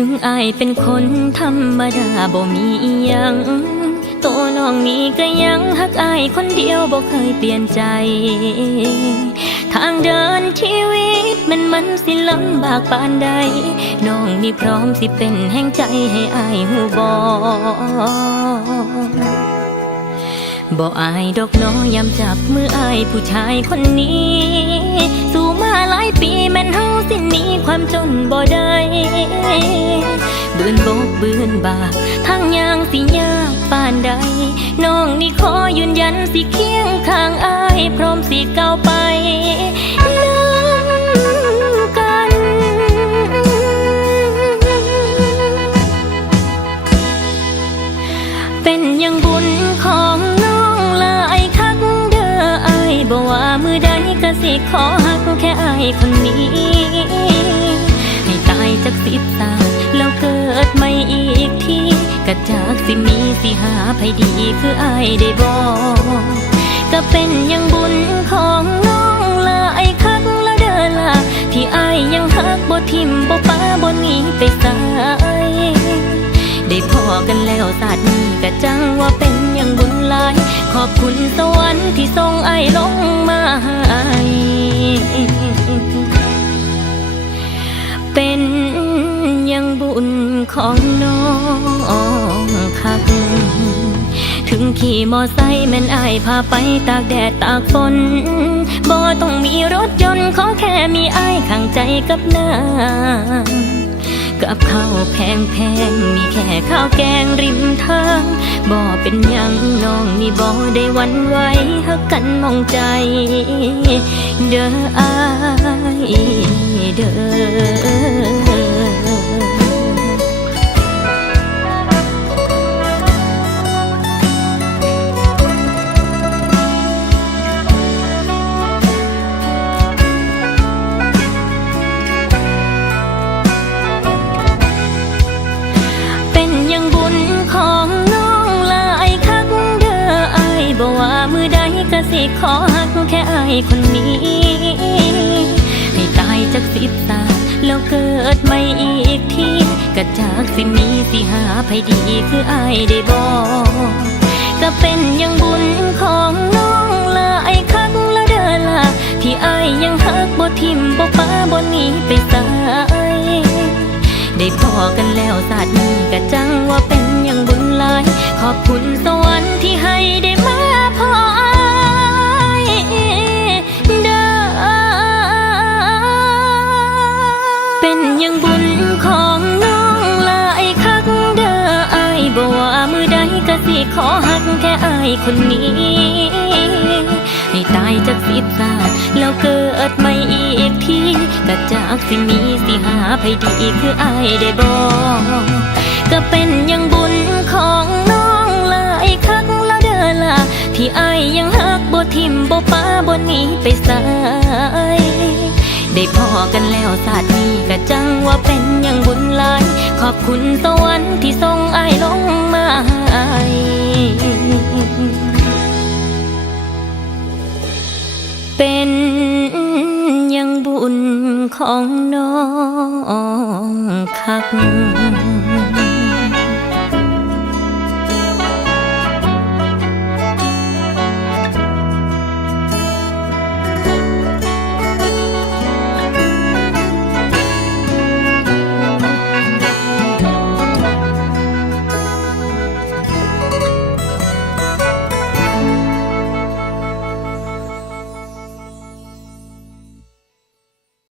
ถึงอายเป็นคนธรรมดาบ่มีอิหยังตัวน้องนี้ก็ยังหักอายคนเดียวบ่เคยเปลี่ยนใจ ทางเดินชีวิตมันมันสิลำบากปานใด น้องนี่พร้อมสิเป็นแห่งใจให้อายหูบอบ่อายดอกน้อยำจับมืออายผู้ชายคนนี้ สู่มาหลายปีแม่นเฮาสิหนีความจนบ่ได้ กบืนบากทางยางสิยากปานใด น้องนี่ขอยืนยันสิเคียงข้างอายพร้อมสิก้าวไปนำกันเป็นอยังบุญของน้องหลายคักเด้ออายบ่ว่ามือใดก็สิขอหักแค่อายคนนี้ ให้ตายจากสิบตา แล้วเกิดไม่อีกทีกะจากสิมีสิหาไผดีคืออายได้บอกก็เป็นอยังบุญของน้องหลายคักแล้วเด้อละที่อายยังหักบ่ทิมบ่ป้าบ่หนีไปสายได้พอกันแล้วศาสตร์นี้ก็จังว่าเป็นอย่างบุญหลาย ขอบคุณสวรรค์ที่ส่งไอลงมาให้ เป็นย่างบุญของน้องคัก ถึงขี่มอไซค์แม่นอายพาไปตากแดดตากฝนบ่ต้องมีรถยนต์ขอแค่มีอายข้างใจกับน้ำกับข้าวแพงแพงมีแค่ข้าวแกงริมทางบ่เป็นยังน้องนี่บ่ได้วันไหวหักกันมองใจ เด้ออา เด้อเป็นยังบุญของน้องหลายคักเด้ออบ่ว่ามือใดก็สิขอหักแค่อายคนนี้ จากสิบตาแล้วเกิดไม่อีกทีกะจากสิมีสิหาภัยดีคืออายได้บอกก็เป็นยังบุญของน้องหลายคักแล้วเด้อละที่อายยังฮักบ่ทิมบ่ป้าบ่หนีไปไสายได้พอกันแล้วศาสตร์นี้ก็ งบุญของน้องหลายคักเด้ออายบ่ว่ามือใดก็สิขอหักแค่อายคนนี้ ให้ตายจากสิบศาสตร์แล้วเกิดไม่อีกทีก็จากสิมีสิหาไผดีคืออายได้บอกก็เป็นย่างบุญของน้องหลายคักแล้วเด้อล่ะที่อายยังหักบ่ทิมบ่ป้าบ่หนีไปสาย ได้พอกันแล้วศาสตร์นี้ก็จังว่าเป็นอย่างบุญหลาย ขอบคุณสวรรค์ที่ทรงอายลงมาให้เป็นอย่างบุญของน้องคัก